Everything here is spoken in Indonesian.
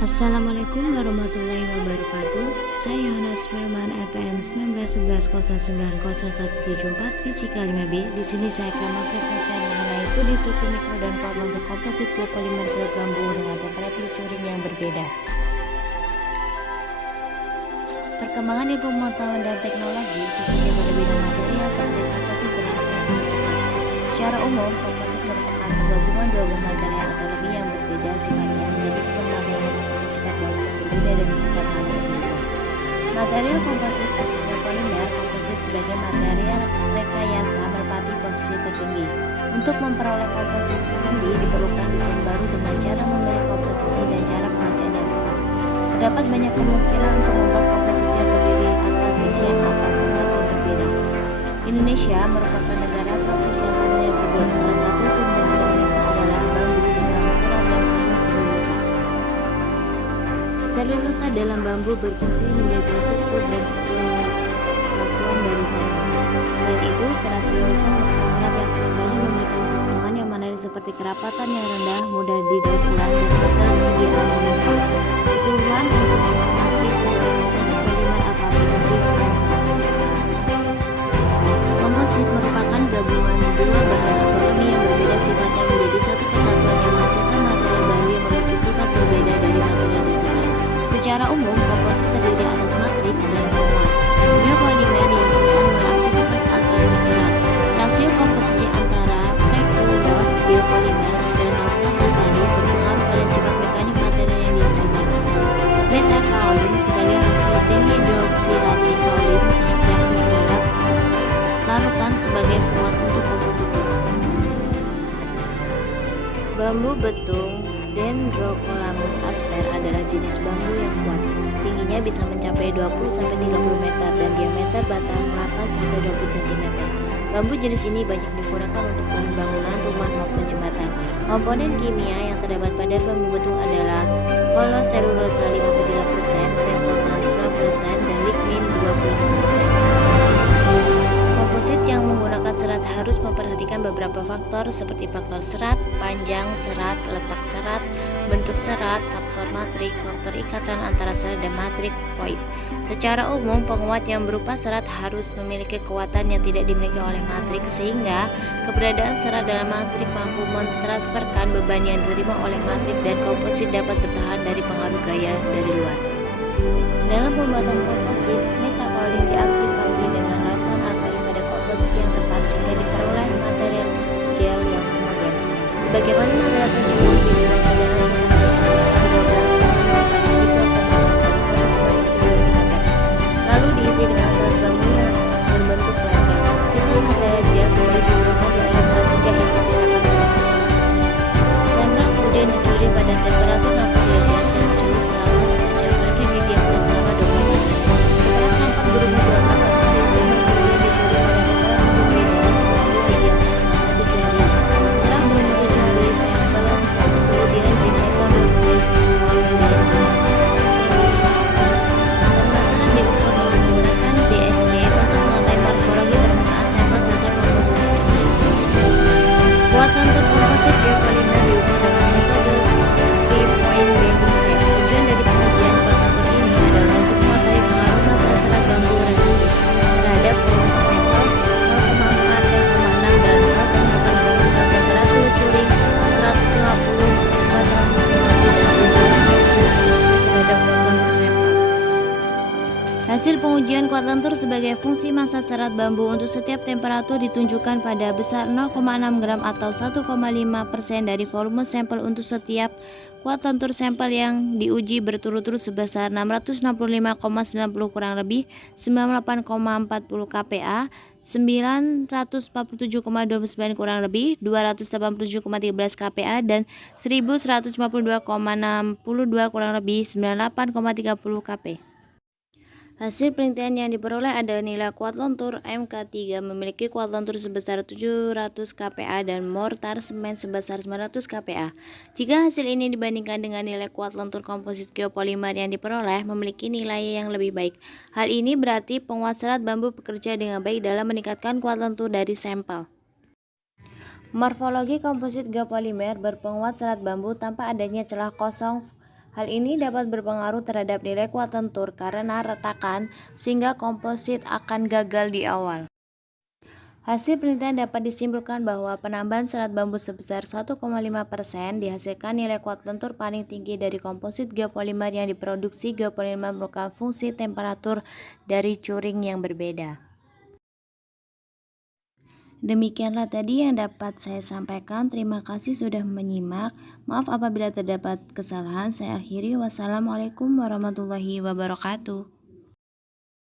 Assalamualaikum warahmatullahi wabarakatuh. Saya Yohanes Firman LPM 1911011074 Fisika 5B. Di sini saya akan mempresentasikan mengenai studi suku mikro dan komponen komposit biopolimer serat bambu dengan temperatur curing yang berbeda. Perkembangan ilmu pengetahuan dan teknologi, khususnya pada bidang material seperti komposit berlangsung sangat cepat. Secara umum, komposit merupakan penggabungan dua bahan material atau lebih yang berbeda sifatnya menjadi sebuah material yang mempunyai sifat bambu yang berbeda dari sifat material bambu. Material komposit khususnya polimer komposit sebagai material rekayasa menempati posisi tertinggi. Untuk memperoleh komposit tertinggi diperlukan desain baru dengan cara memilih komposisi dan cara pengerjaan yang tepat. Terdapat banyak kemungkinan untuk membuat komposisi yang terdiri atas isian atau format yang berbeda. Indonesia merupakan negara tropis yang tanahnya subur. Salah satu tumbuhan yang menimpa adalah bambu dengan serat yang penuh selulosa. Selulosa dalam bambu berfungsi menjaga struktur dan kekuatan dari tanah. Selain itu, serat selulosa merupakan serat yang paling banyak memberikan keuntungan yang menarik seperti kerapatan yang rendah, mudah didaur ulang, dan ketersediaan melimpah. Keseluruhan untuk mengamati sebagai komposit polimer atau aplikasi selain serat. Komposit merupakan gabungan dua bahan atau lebih yang berbeda sifatnya menjadi satu kesatuan yang menghasilkan material baru yang memiliki sifat berbeda dari material dasarnya. Secara umum, komposit terdiri atas matrik dan penguat. Biopolimer dihasilkan oleh aktivitas alkali mineral. Rasio komposisi antara precursor biopolimer dan nortan alkali berpengaruh pada sifat mekanik material yang dihasilkan. Beta-kaolin sebagai hasil dehidroksilasi kaolin sangat reaktif terhadap larutan sebagai penguat untuk komposisi. Bambu betung Dendrocalamus asper adalah jenis bambu yang kuat. Tingginya bisa mencapai 20-30 meter dan diameter batang 8-20 cm. Bambu jenis ini banyak digunakan untuk bahan bangunan rumah maupun jembatan. Komponen kimia yang terdapat pada bambu betung adalah holoselulosa 53%, pentosan 9%, dan lignin 25%. Komposit yang menggunakan serat harus memperhatikan beberapa faktor seperti faktor serat, panjang serat, letak serat, bentuk serat, faktor matrik, faktor ikatan antara serat dan matrik, void. Secara umum, penguat yang berupa serat harus memiliki kekuatan yang tidak dimiliki oleh matrik sehingga keberadaan serat dalam matrik mampu mentransferkan beban yang diterima oleh matrik dan komposit dapat bertahan dari pengaruh gaya dari luar. Dalam pembuatan komposit, metakaolin diaktifasi dengan lautan alkali pada komposisi yang tepat sehingga diperoleh material gel yang homogen. Sebagaimana material tersebut digunakan dalam cetakan 12,5 kali 3,8 kali 1,1 cm, lalu diisi dengan serat bambu yang berbentuk lengket. Desain material gel kembali digunakan di atas serat hingga isi cetakan penuh. Sampel kemudian dicuri pada temperatur 60 derajat Celcius selama 1 jam lalu didiamkan selama 28 hari. Setelah sampel berumur 28 hari, sampel kemudian dicuri pada temperatur berbeda lalu didiamkan selama 7 hari. Setelah berumur 7 hari, sampel kemudian dinaikkan pemasaran diukur dengan menggunakan DSC untuk mengetahui morfologi permukaan sampel serta komposisi kimia. Kuat lentur komposit biopolimer diukur dengan metode 3-point bending test. Tujuan dari pengujian kuat lentur ini adalah untuk mengetahui pengaruh massa serat bambu relatif terhadap volume sampel 0,4, 0,6, dan 0,8 gram serta temperatur curing 150, 450, dan 700 Celcius terhadap kuat lentur sampel. Hasil pengujian kuat lentur sebagai fungsi massa serat bambu untuk setiap temperatur ditunjukkan pada besar 0,6 gram atau 1,5% dari volume sampel untuk setiap kuat lentur sampel yang diuji berturut-turut sebesar 665,90 kurang lebih 98,40 kPa, 947,29 kurang lebih 287,13 kPa, dan 1152,62 kurang lebih 98,30 kPa. Hasil penelitian yang diperoleh adalah nilai kuat lentur MK3 memiliki kuat lentur sebesar 700 kPa dan mortar semen sebesar 900 kPa. Jika hasil ini dibandingkan dengan nilai kuat lentur komposit geopolimer yang diperoleh memiliki nilai yang lebih baik. Hal ini berarti penguat serat bambu bekerja dengan baik dalam meningkatkan kuat lentur dari sampel. Morfologi komposit geopolimer berpenguat serat bambu tanpa adanya celah kosong Hal ini dapat berpengaruh terhadap nilai kuat lentur karena retakan sehingga komposit akan gagal di awal. Hasil penelitian dapat disimpulkan bahwa penambahan serat bambu sebesar 1,5% dihasilkan nilai kuat lentur paling tinggi dari komposit geopolimer yang diproduksi. Geopolimer merupakan fungsi temperatur dari curing yang berbeda. Demikianlah tadi yang dapat saya sampaikan. Terima kasih sudah menyimak. Maaf apabila terdapat kesalahan. Saya akhiri. Wassalamualaikum warahmatullahi wabarakatuh.